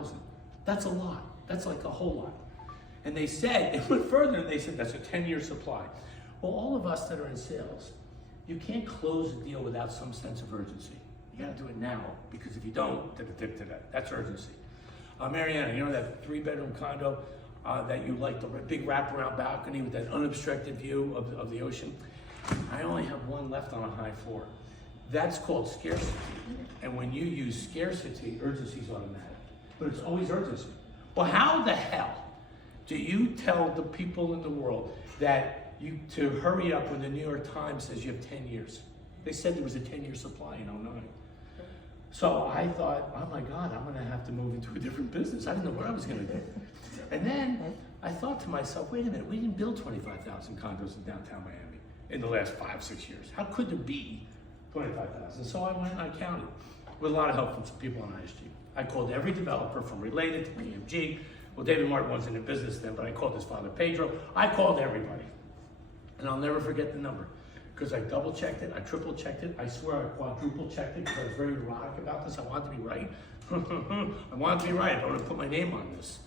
25,000. That's a lot. That's like a whole lot. And they said, it went further, and they said that's a 10-year supply. Well, all of us that are in sales, you can't close a deal without some sense of urgency. You gotta do it now, because if you don't, that's urgency. Mariana, you know that 3-bedroom condo that you like, the big wraparound balcony with that unobstructed view of the ocean? I only have one left on a high floor. That's called scarcity. And when you use scarcity, urgency is automatic. But it's always urgency. Well, how the hell do you tell the people in the world that to hurry up when the New York Times says you have 10 years? They said there was a 10-year supply in 09. So I thought, oh my God, I'm gonna have to move into a different business. I didn't know what I was gonna do. And then I thought to myself, wait a minute, we didn't build 25,000 condos in downtown Miami in the last 5-6 years. How could there be 25,000? So I went and I counted with a lot of help from some people on ISG. I called every developer from Related to PMG. Well, David Martin wasn't in business then, but I called his father Pedro. I called everybody. And I'll never forget the number, because I double checked it, I triple checked it, I swear I quadruple checked it, because I was very erotic about this. I wanted to be right. I wanted to be right. I wanted to put my name on this.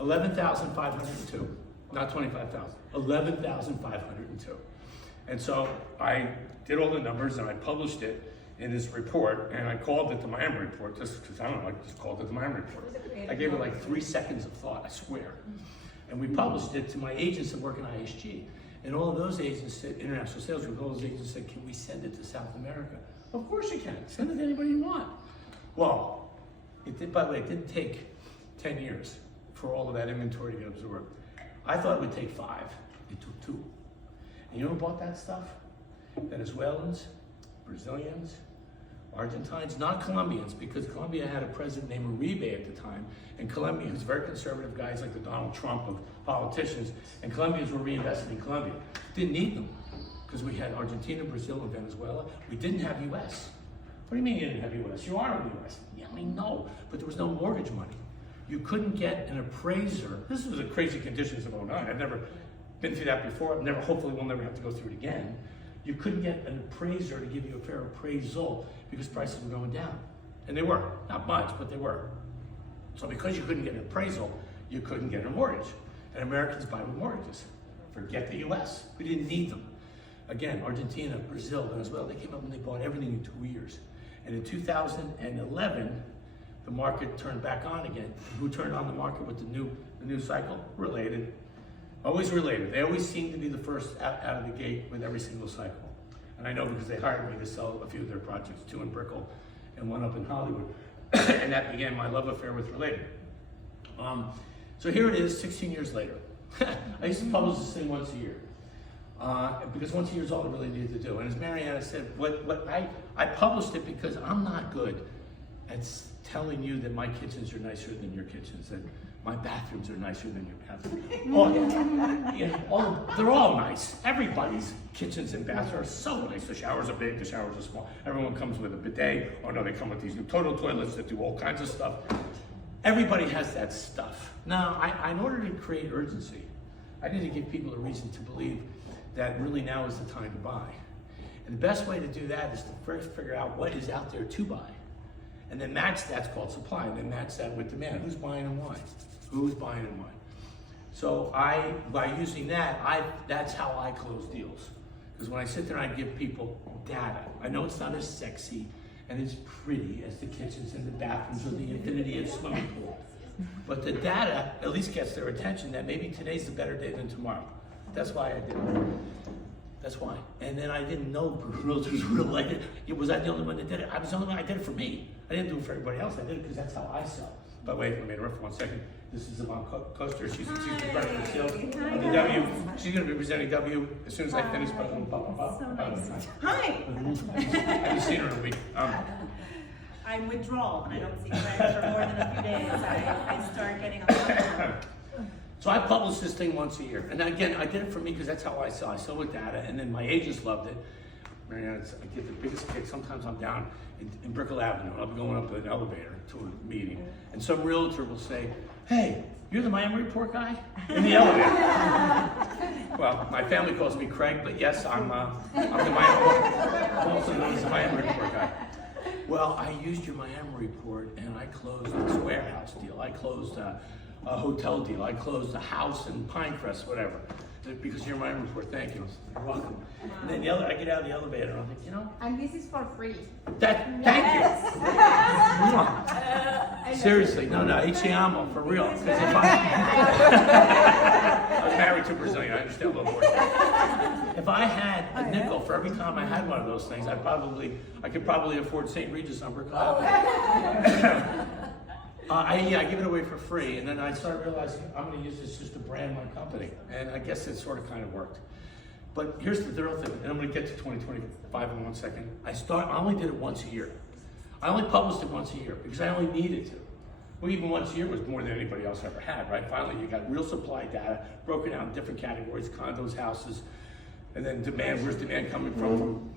11,502, not 25,000, 11,502. And so I did all the numbers and I published it in this report, and I called it the Miami Report, just because I don't know, I just called it the Miami Report. I gave it like 3 seconds of thought, I swear. And we published it to my agents that work in ISG. And all of those agents said, international sales group, all those agents said, can we send it to South America? Of course you can, send it to anybody you want. Well, it did, by the way, it didn't take 10 years for all of that inventory to get absorbed. I thought it would take 5, it took 2. And you know who bought that stuff? Venezuelans, Brazilians, Argentines, not Colombians, because Colombia had a president named Uribe at the time, and Colombia was very conservative guys like the Donald Trump of politicians, and Colombians were reinvested in Colombia. Didn't need them, because we had Argentina, Brazil, and Venezuela. We didn't have US. What do you mean you didn't have US? You are in the US. Yeah, I know, but there was no mortgage money. You couldn't get an appraiser. This was a crazy conditions of 09. I've never been through that before. Hopefully we'll never have to go through it again. You couldn't get an appraiser to give you a fair appraisal because prices were going down. And they were, not much, but they were. So because you couldn't get an appraisal, you couldn't get a mortgage. And Americans buy with mortgages. Forget the US, we didn't need them. Again, Argentina, Brazil, Venezuela, they came up and they bought everything in 2 years. And in 2011, the market turned back on again. Who turned on the market with the new cycle? Related. Always Related. They always seem to be the first out of the gate with every single cycle. And I know because they hired me to sell a few of their projects, 2 in Brickell and 1 up in Hollywood. And that began my love affair with Related. So here it is, 16 years later. I used to publish this thing once a year. Because once a year is all I really needed to do. And as Mariana said, I published it because I'm not good at telling you that my kitchens are nicer than your kitchens, and my bathrooms are nicer than your bathrooms. They're all nice. Everybody's kitchens and baths are so nice. The showers are big, the showers are small. Everyone comes with a bidet. Oh no, they come with these new total toilets that do all kinds of stuff. Everybody has that stuff. Now, in order to create urgency, I need to give people a reason to believe that really now is the time to buy. And the best way to do that is to first figure out what is out there to buy. And then match, that's called supply, and then match that with demand. Who's buying and why? Who's buying and why? So by using that, that's how I close deals. Because when I sit there and I give people data, I know it's not as sexy and as pretty as the kitchens and the bathrooms or the infinity of swimming pool. But the data at least gets their attention that maybe today's a better day than tomorrow. That's why I did it. That's why. And then I didn't know realtors were like it. Was I the only one that did it? I was the only one. I did it for me. I didn't do it for everybody else. I did it because that's how I sell. By the way, let me interrupt for 1 second. This is Yvonne Coaster. She's the director of sales of the W. She's going to be presenting W as soon as I finish. So nice. Hi. I haven't seen her in a week. I'm withdrawal, and I don't see friends for more than a few days. I start getting a lot. So I publish this thing once a year. And again, I did it for me because that's how I sell. I sell with data, and then my agents loved it. Mariana, I get the biggest kick. Sometimes I'm down in Brickell Avenue, and I'll be going up an elevator to a meeting, and some realtor will say, "Hey, you're the Miami Report guy?" In the elevator. Well, my family calls me Craig, but yes, I'm the Miami, also known as the Miami Report guy. Well, I used your Miami Report, and I closed this warehouse deal. I closed a hotel deal. I closed a house in Pinecrest, whatever. Because you're my report, thank you. You're welcome. And then I get out of the elevator and I'm like, you know. And this is for free. Thank you. Seriously, no, Ichiamo, for real. 'Cause if I was married to a Brazilian, I understand a little more. If I had a nickel for every time I had one of those things, I could probably afford St. Regis on Brickell Avenue. I give it away for free, and then I started realizing I'm going to use this just to brand my company, and I guess it sort of kind of worked. But here's the real thing, and I'm going to get to 2025 in 1 second. I only did it once a year. I only published it once a year because I only needed to. Well, even once a year was more than anybody else ever had, right? Finally, you got real supply data broken out in different categories: condos, houses, and then demand. Where's demand coming from?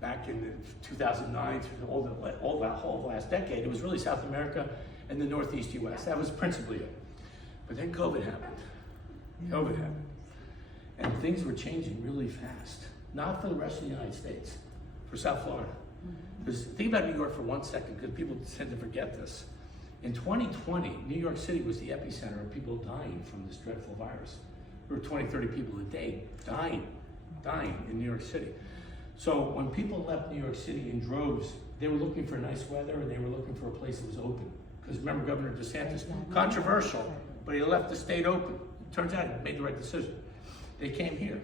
Back in 2009 through all that whole last decade, it was really South America and the Northeast U.S. That was principally it. But then COVID happened. And things were changing really fast. Not for the rest of the United States, for South Florida. Because think about New York for 1 second, because people tend to forget this. In 2020, New York City was the epicenter of people dying from this dreadful virus. There were 20, 30 people a day dying in New York City. So when people left New York City in droves, they were looking for nice weather and they were looking for a place that was open. Because remember Governor DeSantis, controversial, but he left the state open. Turns out he made the right decision. They came here.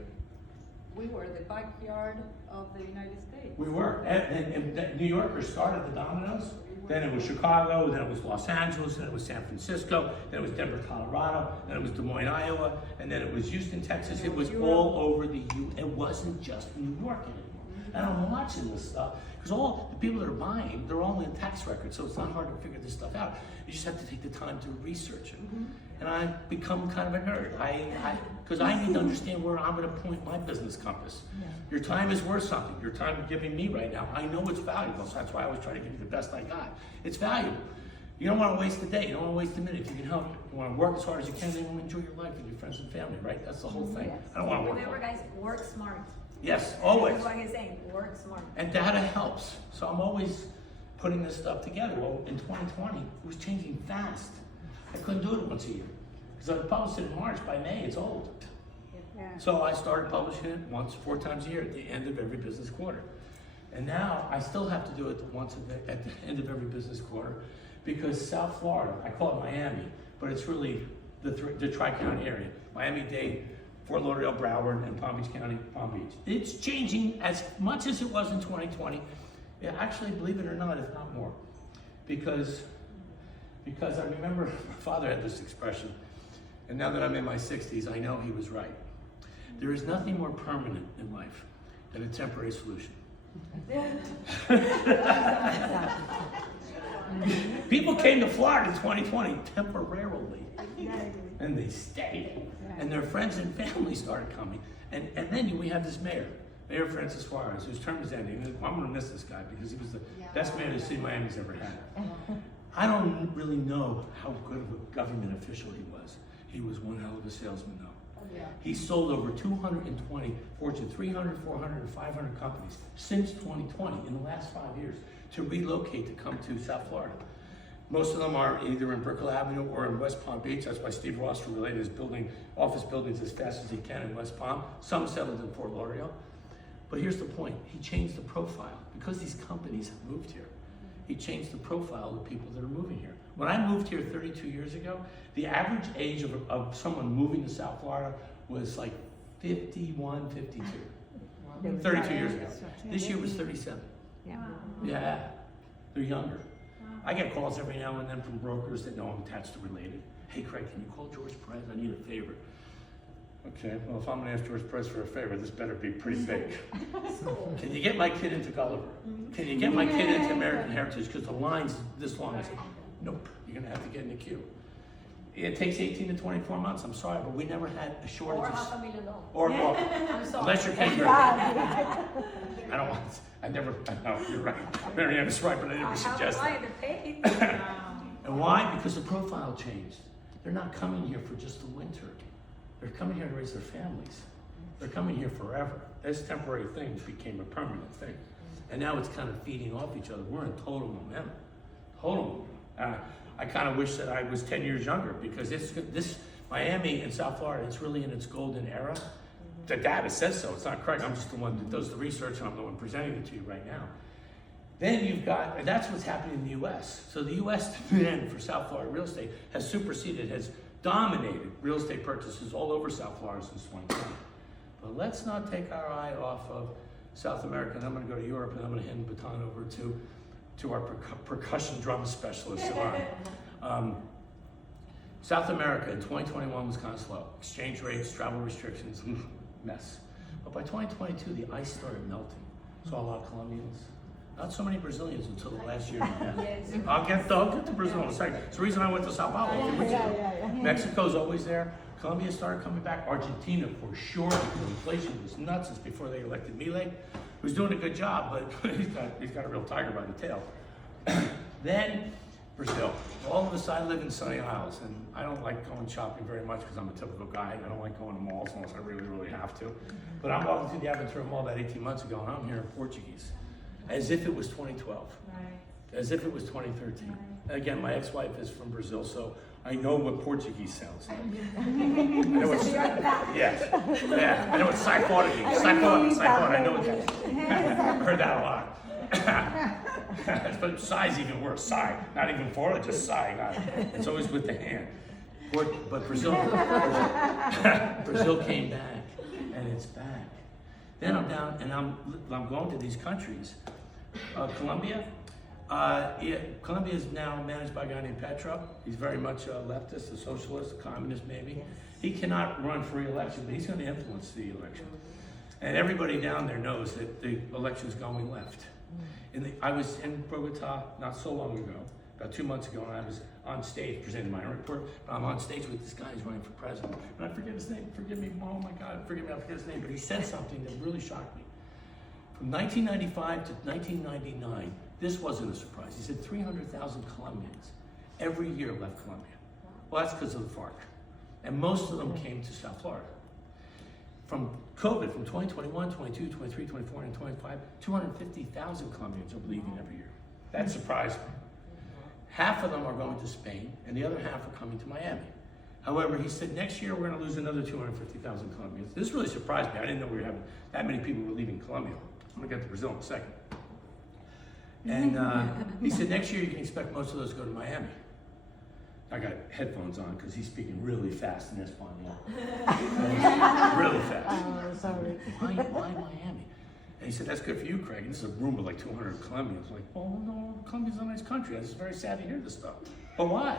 We were the backyard of the United States. We were. And New Yorkers started the dominoes. Then it was Chicago, then it was Los Angeles, then it was San Francisco, then it was Denver, Colorado, then it was Des Moines, Iowa, and then it was Houston, Texas. It was all over the U. It wasn't just New York anymore. And I'm watching this stuff, because all the people that are buying, they're all in tax records, so it's not hard to figure this stuff out. You just have to take the time to research it. And I've become kind of a nerd, because I need to understand where I'm going to point my business compass. Your time is worth something. Your time you're giving me right now, I know it's valuable, so that's why I always try to give you the best I got. It's valuable. You don't want to waste a day. You don't want to waste a minute if you can help it. You want to work as hard as you can, then you want to enjoy your life with your friends and family, right? That's the whole thing. I don't want to work Remember, hard. guys, work smart. Yes, always. That's what he's saying, work smart. And data helps. So I'm always putting this stuff together. Well, in 2020, it was changing fast. I couldn't do it once a year. Because I published it in March, by May, it's old. So I started publishing it 4 times a year at the end of every business quarter. And now I still have to do it once at the end of every business quarter because South Florida, I call it Miami, but it's really the Tri-County area. Miami-Dade, Fort Lauderdale, Broward, and Palm Beach County, Palm Beach. It's changing as much as it was in 2020. Yeah, actually, believe it or not, if not more. Because I remember my father had this expression, and now that I'm in my 60s, I know he was right. There is nothing more permanent in life than a temporary solution. People came to Florida in 2020 temporarily, and they stayed. And their friends and family started coming. And then we have this mayor, Mayor Francis Suarez, whose term is ending. I'm going to miss this guy because he was the best mayor the city of Miami's ever had. I don't really know how good of a government official he was. He was one hell of a salesman, though. He sold over 220 Fortune 300, 400, and 500 companies since 2020 in the last 5 years to relocate to come to South Florida. Most of them are either in Brickell Avenue or in West Palm Beach. That's why Steve Ross related is building office buildings as fast as he can in West Palm. Some settled in Fort Lauderdale. But here's the point. He changed the profile. Because these companies have moved here, he changed the profile of the people that are moving here. When I moved here 32 years ago, the average age of someone moving to South Florida was like 51, 52. 32 years ago. This year was 37. Yeah, they're younger. I get calls every now and then from brokers that know I'm attached to Related. Hey Craig, can you call George Perez? I need a favor. Okay, well if I'm gonna ask George Perez for a favor, this better be pretty big. Can you get my kid into Gulliver? Can you get my kid into American Heritage? Because the line's this long. I said, nope, you're gonna have to get in the queue. It takes 18 to 24 months, I'm sorry, but we never had a shortage Or of... $500,000. Or more. I'm sorry. Unless you're Cambridge. I never, no, you're right. Marianne is right, but I never suggest that. to pay. And why? Because the profile changed. They're not coming here for just the winter. They're coming here to raise their families. They're coming here forever. This temporary thing became a permanent thing. And now it's kind of feeding off each other. We're in total momentum. Total momentum. I I kind of wish that I was 10 years younger because this Miami and South Florida, it's really in its golden era. The data says so. It's not correct. I'm just the one that does the research, and I'm the one presenting it to you right now. Then you've got, and that's what's happening in the U.S. So the U.S. demand for South Florida real estate has superseded, has dominated real estate purchases all over South Florida since 2020. But let's not take our eye off of South America, and I'm going to go to Europe, and I'm going to hand the baton over to our percussion drum specialist, Savannah. South America in 2021 was kind of slow. Exchange rates, travel restrictions, mess. But by 2022, the ice started melting. Saw a lot of Colombians. Not so many Brazilians until the last year and a half. Yes. I'll get to Brazil in a second. It's the reason I went to Sao Paulo a few weeks ago. Mexico's always there. Colombia started coming back. Argentina for sure, because inflation was nuts since before they elected Milei, who's doing a good job, but he's got a real tiger by the tail. Then Brazil. All of us, I live in Sunny Isles, and I don't like going shopping very much because I'm a typical guy. I don't like going to malls unless I really, really have to. But I'm walking through the Aventura Mall about 18 months ago, and I'm hearing Portuguese, as if it was 2012. Right. As if it was 2013. Again, my ex-wife is from Brazil, so I know what Portuguese sounds like. I know what, yeah, I know what saipora means. Saipora, I know what that is. I've heard that a lot. But si's even worse. Sigh, not even fora, just sigh. It's always with the hand. But Brazil came back, and it's back. Then I'm down, and I'm going to these countries. Colombia. Colombia is now managed by a guy named Petro. He's very much a leftist, a socialist, a communist maybe. Yes. He cannot run for re-election, but he's going to influence the election. And everybody down there knows that the election's going left. I was in Bogota not so long ago, about 2 months ago, and I was on stage presenting my report. But I'm on stage with this guy who's running for president. And I forget his name. Forgive me. Oh my God. Forgive me. I forget his name. But he said something that really shocked me. From 1995 to 1999, this wasn't a surprise. He said 300,000 Colombians every year left Colombia. Well, that's because of the FARC. And most of them came to South Florida. From COVID, from 2021, 22, 23, 24, and 25, 250,000 Colombians are leaving every year. That surprised me. Half of them are going to Spain, and the other half are coming to Miami. However, he said next year we're going to lose another 250,000 Colombians. This really surprised me. I didn't know we were having that many people were leaving Colombia. I'm going to get to Brazil in a second. And he said next year you can expect most of those to go to Miami. I got headphones on because he's speaking really fast in Espanol. Really fast. Oh, sorry. Why Miami? And he said, that's good for you, Craig. And this is a room with like 200 Colombians. Like, oh no, Colombia's a nice country. It's very sad to hear this stuff. But why?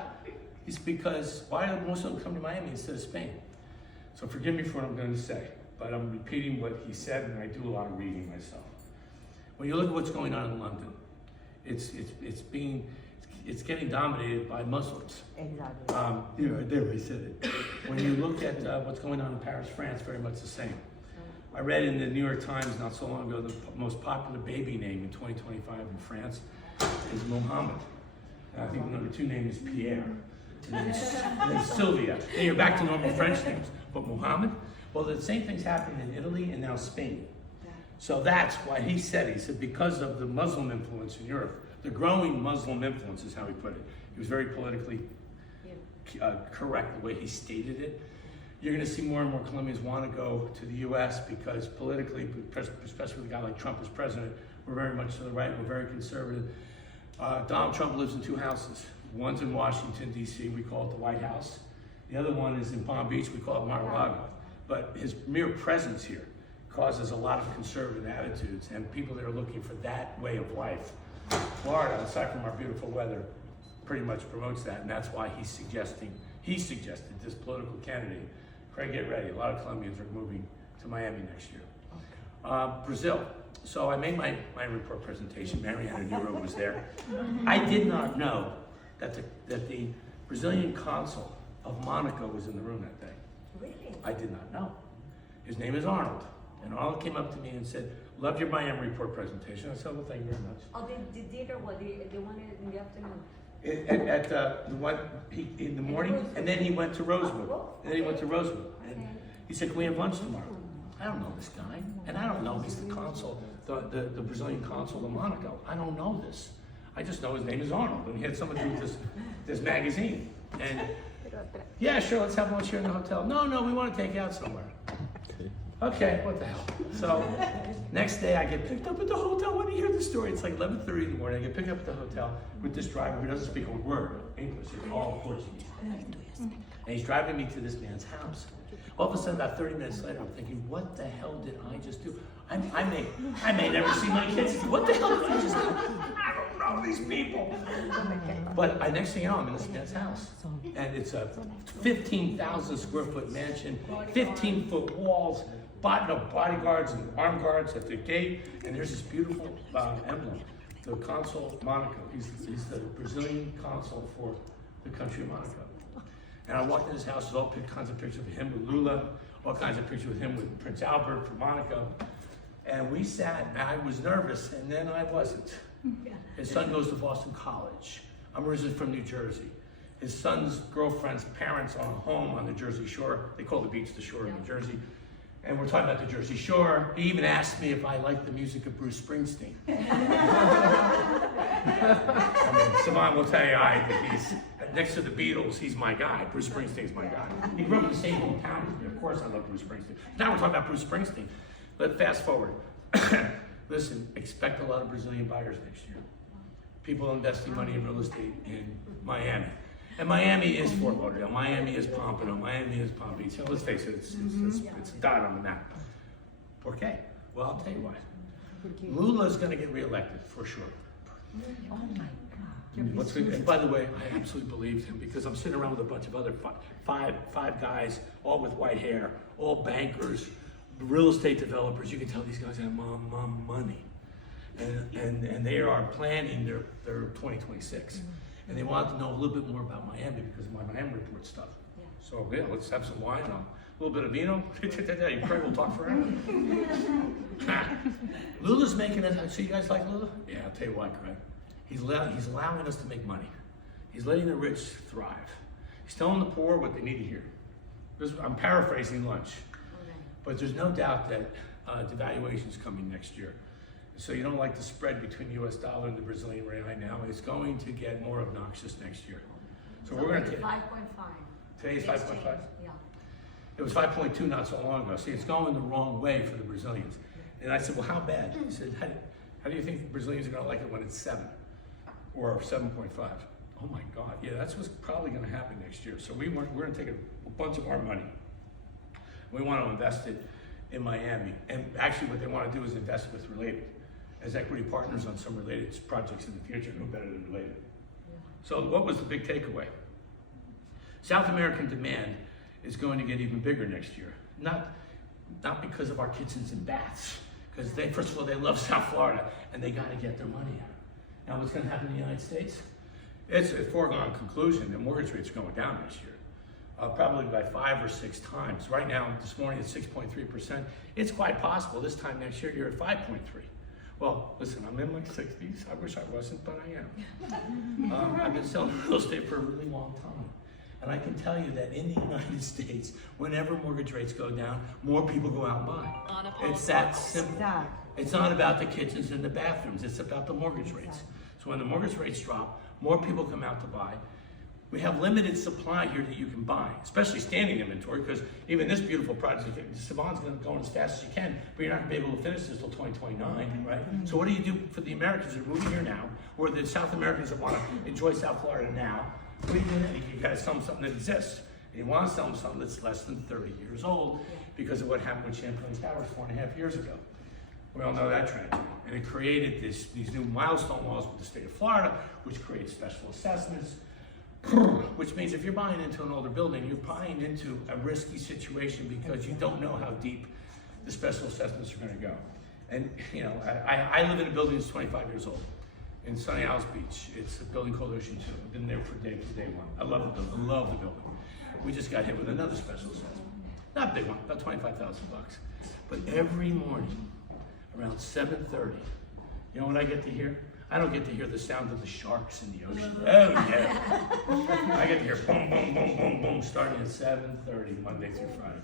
It's because, why do most of them come to Miami instead of Spain? So forgive me for what I'm going to say, but I'm repeating what he said, and I do a lot of reading myself. When you look at what's going on in London, it's getting dominated by Muslims. Exactly. Right there, he said it. When you look at what's going on in Paris, France, very much the same. I read in the New York Times not so long ago the most popular baby name in 2025 in France is Mohammed. I think the number 2 name is Pierre. And then Sylvia. Then you're back to normal French names. But Mohammed? Well, the same thing's happening in Italy and now Spain. So that's why he said because of the Muslim influence in Europe, the growing Muslim influence is how he put it. He was very politically correct the way he stated it. You're going to see more and more Colombians want to go to the U.S. because politically, especially with a guy like Trump as president, we're very much to the right, we're very conservative. Donald Trump lives in 2 houses. One's in Washington, D.C., we call it the White House. The other one is in Palm Beach, we call it Mar-a-Lago. But his mere presence here causes a lot of conservative attitudes and people that are looking for that way of life. Florida, aside from our beautiful weather, pretty much promotes that, and that's why he suggested this political candidate. Craig, get ready. A lot of Colombians are moving to Miami next year. Brazil. So I made my report presentation. Mariana Nero was there. I did not know that the Brazilian consul of Monaco was in the room that day. Really? I did not know. His name is Arnold. And Arnold came up to me and said, loved your Miami report presentation. I said, well, thank you very much. Oh, the dinner, what, the one in the afternoon? At the one in the morning, and then he went to Rosewood. And then he went to Rosewood. And he said, can we have lunch tomorrow? I don't know this guy. And I don't know he's the consul, the Brazilian consul of Monaco. I don't know this. I just know his name is Arnold, and he had something to do with this magazine. And yeah, sure, let's have lunch here in the hotel. No, we want to take you out somewhere. Okay, what the hell? So next day I get picked up at the hotel. When you hear the story, it's like 11:30 in the morning. I get picked up at the hotel with this driver who doesn't speak a word of English. It's all Portuguese. And he's driving me to this man's house. All of a sudden, about 30 minutes later, I'm thinking, what the hell did I just do? I may never see my kids. What the hell did I just do? I don't know these people. But next thing you know, I'm in this man's house. And it's a 15,000 square foot mansion, 15-foot walls, bodyguards and armed guards at the gate. And there's this beautiful emblem. The Consul Monaco. He's the Brazilian consul for the country of Monaco. And I walked in his house, there's all kinds of pictures of him with Lula, all kinds of pictures of him with Prince Albert from Monaco. And we sat, and I was nervous, and then I wasn't. His son goes to Boston College. I'm originally from New Jersey. His son's girlfriend's parents own a home on the Jersey Shore. They call the beach the shore of New Jersey. And we're talking about the Jersey Shore. He even asked me if I liked the music of Bruce Springsteen. I mean, Savon will tell you, he's next to the Beatles, he's my guy. Bruce Springsteen's my guy. He grew up in the same hometown as me. Of course I love Bruce Springsteen. Now we're talking about Bruce Springsteen. But fast forward. Listen, expect a lot of Brazilian buyers next year. People investing money in real estate in Miami. And Miami is Fort Lauderdale. Miami is Pompano. Miami is Palm Beach. Let's face it, it's a dot on the map. Okay, well, I'll tell you why. Lula's going to get reelected for sure. Oh my God. And by the way, I absolutely believed him because I'm sitting around with a bunch of other five guys, all with white hair, all bankers, real estate developers. You can tell these guys have money. And they are planning their 2026. And they wanted to know a little bit more about Miami because of my Miami report stuff. Yeah. So yeah, let's have some wine, a little bit of vino. You pray we'll talk forever. Lula's making it. So you guys like Lula? Yeah, I'll tell you what, Craig. He's allowing us to make money. He's letting the rich thrive. He's telling the poor what they need to hear. I'm paraphrasing lunch. Okay. But there's no doubt that devaluation is coming next year. So you don't like the spread between the US dollar and the Brazilian real now. It's going to get more obnoxious next year. So we're going to take 5.5. today's 5.5. Yeah. It was 5.2 not so long ago. See, it's going the wrong way for the Brazilians. And I said, well, how bad? He said, how do you think the Brazilians are going to like it when it's 7 or 7.5? Oh my God, yeah, that's what's probably going to happen next year. So we're going to take a bunch of our money. We want to invest it in Miami. And actually what they want to do is invest with Related as equity partners on some Related projects in the future. No better than Related. Yeah. So what was the big takeaway? South American demand is going to get even bigger next year. Not because of our kitchens and baths, because first of all, they love South Florida and they got to get their money out. Now what's going to happen in the United States? It's a foregone conclusion that mortgage rates are going down this year. Probably by 5 or 6 times. Right now, this morning it's 6.3%. It's quite possible this time next year you're at 5.3. Well, listen, I'm in my 60s. I wish I wasn't, but I am. I've been selling real estate for a really long time. And I can tell you that in the United States, whenever mortgage rates go down, more people go out and buy. It's that simple. It's not about the kitchens and the bathrooms. It's about the mortgage rates. So when the mortgage rates drop, more people come out to buy. We have limited supply here that you can buy, especially standing inventory, because even this beautiful project, Savon's going to go as fast as you can, but you're not going to be able to finish this until 2029, right? So what do you do for the Americans that are moving here now, or the South Americans that want to enjoy South Florida now? What do you do then? You got to sell them something that exists. And you want to sell them something that's less than 30 years old because of what happened with Champlain Towers 4.5 years ago. We all know that tragedy. And it created these new milestone laws with the state of Florida, which creates special assessments, which means if you're buying into an older building, you're buying into a risky situation because you don't know how deep the special assessments are going to go. And you know, I live in a building that's 25 years old in Sunny Isles Beach. It's a building called Ocean 2. I've been there for day one. I love the building. Love the building. We just got hit with another special assessment. Not a big one, about $25,000. But every morning around 7:30, you know what I get to hear? I don't get to hear the sound of the sharks in the ocean. Oh yeah. I get to hear boom, boom, boom, boom, boom, starting at 7:30 Monday through Friday.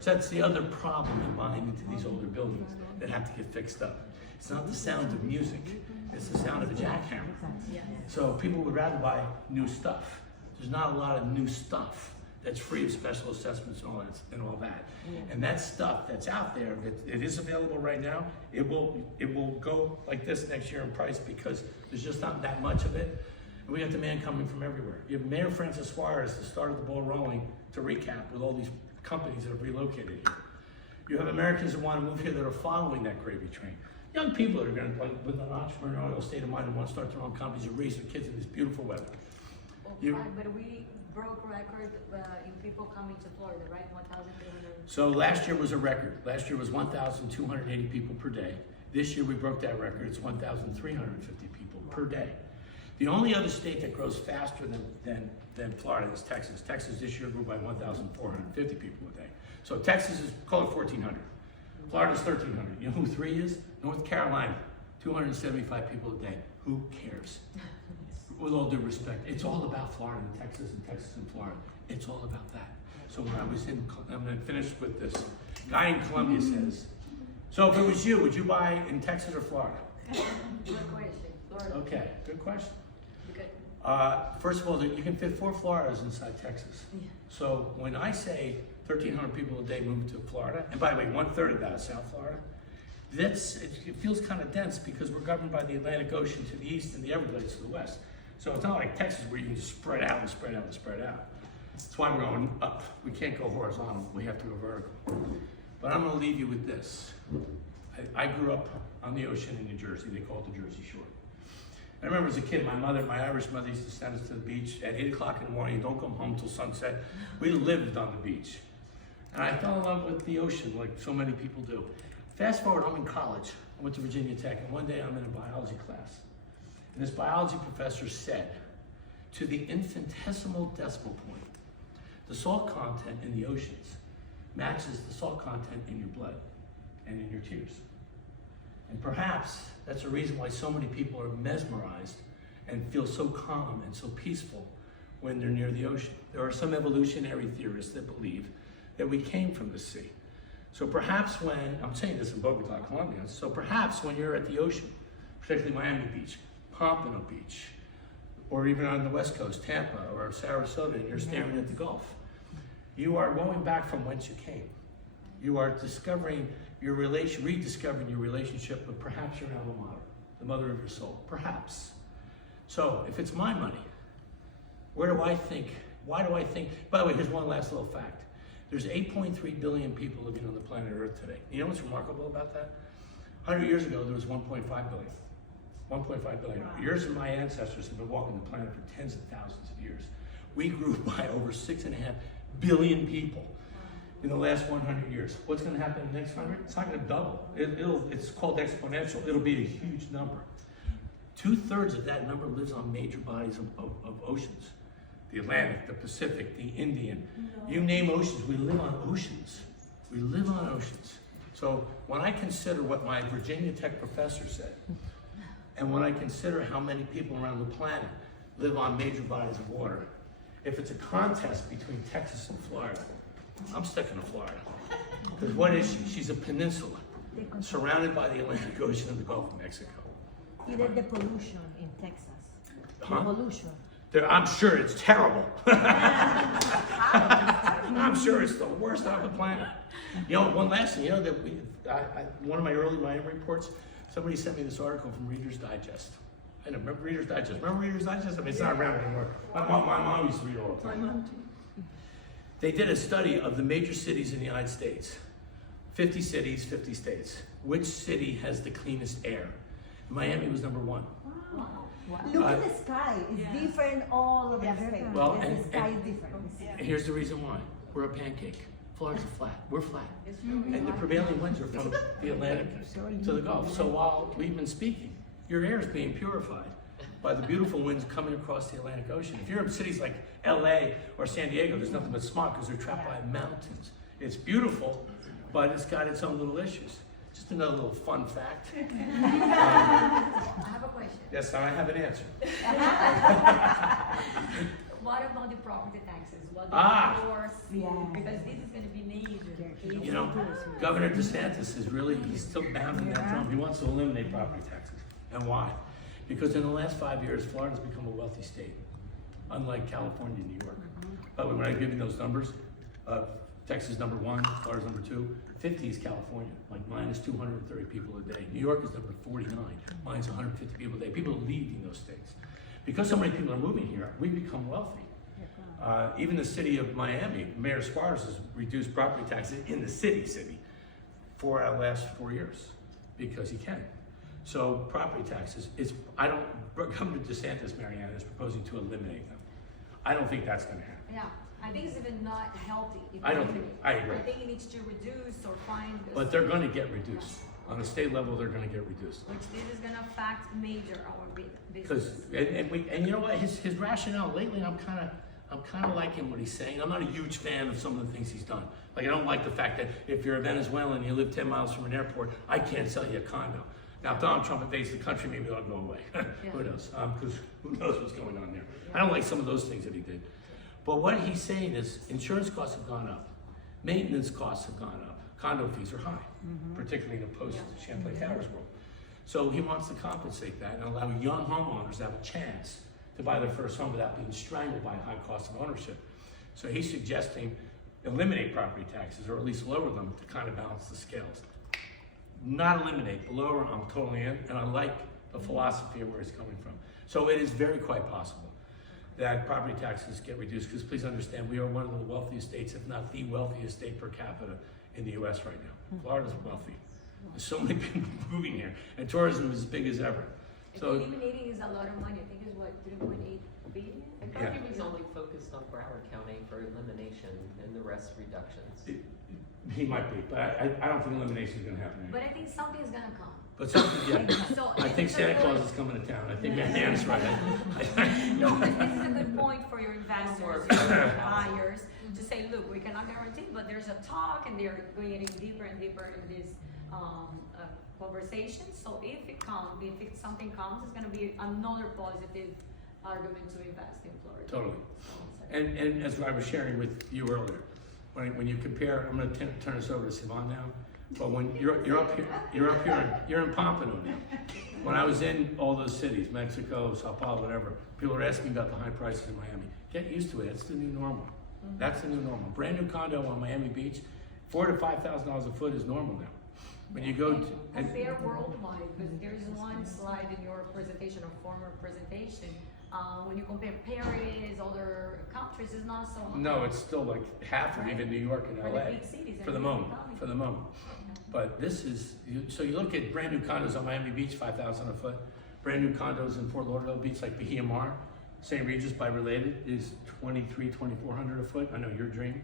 So that's the other problem in buying into these older buildings that have to get fixed up. It's not the sound of music. It's the sound of a jackhammer. So people would rather buy new stuff. There's not a lot of new stuff that's free of special assessments and all that. And that stuff that's out there, it is available right now. It will go like this next year in price because there's just not that much of it. And we got demand coming from everywhere. You have Mayor Francis Suarez that started the ball rolling to recap with all these companies that have relocated here. You have Americans that want to move here that are following that gravy train. Young people that are going to, like, with an entrepreneurial state of mind and want to start their own companies and raise their kids in this beautiful weather. But we broke record in people coming to Florida, right? 1,300. So last year was a record. Last year was 1,280 people per day. This year we broke that record. It's 1,350 people per day. The only other state that grows faster than Florida is Texas. Texas this year grew by 1,450 people a day. So Texas is, call it 1,400. Florida's 1,300. You know who 3 is? North Carolina, 275 people a day. Who cares? With all due respect, it's all about Florida and Texas and Florida. It's all about that. So when I was I'm gonna finish with this. Guy in Columbia says, so if it was you, would you buy in Texas or Florida? Good question. Florida. Okay, good question. Because First of all, you can fit 4 Floridas inside Texas. Yeah. So when I say 1,300 people a day moving to Florida, and by the way, 1/3 of that is South Florida, it feels kind of dense because we're governed by the Atlantic Ocean to the east and the Everglades to the west. So it's not like Texas where you can just spread out and spread out and spread out. That's why we're going up. We can't go horizontal, we have to go vertical. But I'm gonna leave you with this. I grew up on the ocean in New Jersey. They call it the Jersey Shore. I remember as a kid, my Irish mother used to send us to the beach at 8 o'clock in the morning. Don't come home till sunset. We lived on the beach. And I fell in love with the ocean like so many people do. Fast forward, I'm in college. I went to Virginia Tech, and one day I'm in a biology class. And this biology professor said, to the infinitesimal decimal point, the salt content in the oceans matches the salt content in your blood and in your tears. And perhaps that's a reason why so many people are mesmerized and feel so calm and so peaceful when they're near the ocean. There are some evolutionary theorists that believe that we came from the sea. So perhaps when, I'm saying this in Bogota, Colombia, so perhaps when you're at the ocean, particularly Miami Beach, Pompano Beach, or even on the West Coast, Tampa or Sarasota, and you're staring at the Gulf, you are going back from whence you came. You are discovering your rediscovering your relationship with perhaps your alma mater, the mother of your soul, perhaps. So if it's my money, why do I think, by the way, here's one last little fact. There's 8.3 billion people living on the planet Earth today. You know what's remarkable about that? 100 years ago, there was 1.5 billion. 1.5 billion. Yours and my ancestors have been walking the planet for tens of thousands of years. We grew by over 6.5 billion people in the last 100 years. What's going to happen in the next 100? It's not going to double. It's called exponential. It'll be a huge number. 2/3 of that number lives on major bodies of oceans. The Atlantic, the Pacific, the Indian. You name oceans, we live on oceans. We live on oceans. So when I consider what my Virginia Tech professor said, and when I consider how many people around the planet live on major bodies of water, if it's a contest between Texas and Florida, I'm sticking to Florida. Because what is she? She's a peninsula surrounded by the Atlantic Ocean and the Gulf of Mexico. Either the pollution in Texas. Huh? The pollution. I'm sure it's terrible. I'm sure it's the worst on the planet. You know, one last thing, you know that one of my early Miami reports, somebody sent me this article from Reader's Digest. I know, remember Reader's Digest? Remember Reader's Digest? I mean, it's not around anymore. My mom used to read all the time. They did a study of the major cities in the United States. 50 cities, 50 states. Which city has the cleanest air? Miami was number 1. Wow. Look at the sky. It's different all over the state. Well, the and- sky is different. And here's the reason why. We're a pancake. Florida's flat. We're flat. And the prevailing winds are from the Atlantic to the Gulf. So while we've been speaking, your air is being purified by the beautiful winds coming across the Atlantic Ocean. If you're in cities like LA or San Diego, there's nothing but smog because they're trapped by mountains. It's beautiful, but it's got its own little issues. Just another little fun fact. I have a question. Yes, and I have an answer. what about the property taxes? What do Ah. you foresee? Yeah. Because this is gonna be major. You know, Governor DeSantis is really, he's still pounding that drum. He wants to eliminate property taxes. And why? Because in the last 5 years, Florida's become a wealthy state, unlike California and New York. By the way, when I give you those numbers, Texas number 1, Florida's number 2, 50 is California, like minus 230 people a day. New York is number 49, minus 150 people a day. People are leaving those states. Because so many people are moving here, we become wealthy. Even the city of Miami, Mayor Suarez has reduced property taxes in the city for our last 4 years because he can. So property taxes, Governor DeSantis, Marianne, is proposing to eliminate them. I don't think that's gonna happen. Yeah, I think it's even not healthy. if I don't we think- eliminate. I agree. I think it needs to reduce or find. But they're gonna get reduced. On a state level, they're gonna get reduced. Which this is gonna affect major our Because, business. and you know what, his rationale lately, I'm kind of liking what he's saying. I'm not a huge fan of some of the things he's done. Like, I don't like the fact that if you're a Venezuelan and you live 10 miles from an airport, I can't sell you a condo. Now, if Donald Trump invades the country, maybe that'll go away. Who knows? Because who knows what's going on there. I don't like some of those things that he did. But what he's saying is insurance costs have gone up. Maintenance costs have gone up. Condo fees are high, particularly in a post-Champlain Towers world. So he wants to compensate that and allow young homeowners to have a chance to buy their first home without being strangled by a high cost of ownership. So he's suggesting eliminate property taxes, or at least lower them to kind of balance the scales. Not eliminate, but lower, I'm totally in, and I like the philosophy of where he's coming from. So it is very quite possible that property taxes get reduced, because please understand, we are one of the wealthiest states, if not the wealthiest state per capita in the US right now. Florida's wealthy. There's so many people moving here, and tourism is as big as ever. So, Eliminating is a lot of money. I think it's what, 3.8 billion? I thought he was only focused on Broward County for elimination and the rest reductions. he might be, but I don't think elimination is gonna happen. But I think something's gonna come. But something, yeah. So I think this is a Santa Claus good- is coming to town. I think Marianne's right. No, but this is a good point for your investors, your buyers, to say, look, we cannot guarantee, but there's a talk and they're getting deeper and deeper in this conversation. So if something comes, it's gonna be another positive argument to invest in Florida. Totally. And as I was sharing with you earlier, when you compare, I'm gonna turn this over to Sivan now, but when you're up here, you're in Pompano now. When I was in all those cities, Mexico, Sao Paulo, whatever, people were asking about the high prices in Miami. Get used to it, it's the new normal. That's the new normal. Brand new condo on Miami Beach, $4,000 to $5,000 a foot is normal now. When you go to, Compare worldwide, because there's one slide in your presentation, or former presentation, when you compare Paris, other countries, it's not so high. no, it's still like half of even New York and For the LA. big cities For the and moment, economy. for the moment. But this is, so you look at brand new condos on Miami Beach, 5,000 a foot. Brand new condos in Fort Lauderdale Beach, like Bahia Mar, St. Regis by Related, is 2,400 a foot. I know your dream.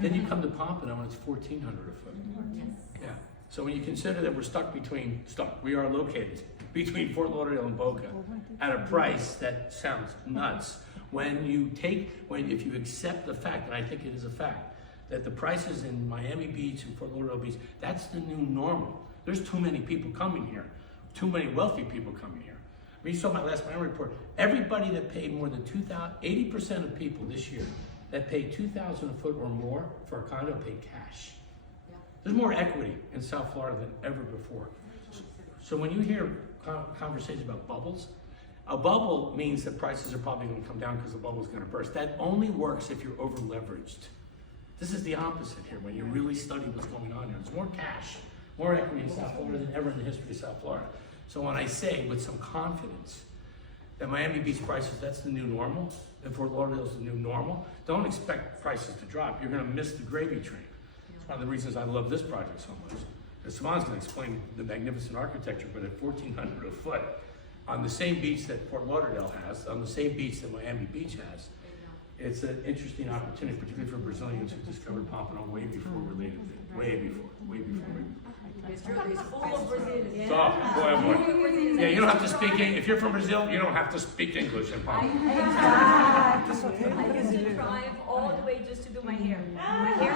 Then you come to Pompano and it's 1,400 a foot. Yes. Yeah. So when you consider that we are located between Fort Lauderdale and Boca at a price that sounds nuts. If you accept the fact, and I think it is a fact, that the prices in Miami Beach and Fort Lauderdale Beach, that's the new normal. There's too many people coming here, too many wealthy people coming here. I mean, you saw my last Miami report. Everybody that paid more than 80% of people this year that paid $2,000 a foot or more for a condo paid cash. Yeah. There's more equity in South Florida than ever before. So when you hear conversations about bubbles, a bubble means that prices are probably going to come down because the bubble is going to burst. That only works if you're over leveraged. This is the opposite here. When you really study what's going on here, there's more cash, more equity in South Florida than ever in the history of South Florida. So when I say with some confidence that Miami Beach prices, that's the new normal, and Fort Lauderdale is the new normal, don't expect prices to drop. You're going to miss the gravy train. It's one of the reasons I love this project so much. Simon's going to explain the magnificent architecture, but at $1,400 a foot, on the same beach that Fort Lauderdale has, on the same beach that Miami Beach has, it's an interesting opportunity, particularly for Brazilians who discovered Pompano way before Related did. Way before. It's true, it's full of Brazilians. So, boy, oh boy. Yeah, you don't have to speak English. If you're from Brazil, you don't have to speak English in Pompano. I used to drive all the way just to do my hair. My hair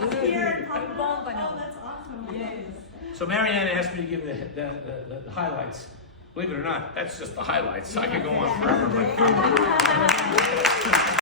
was Here in in Pompano. Pompano. Oh, that's awesome. Yes. So Marianne asked me to give the highlights Believe it or not, that's just the highlights. I could go on forever, but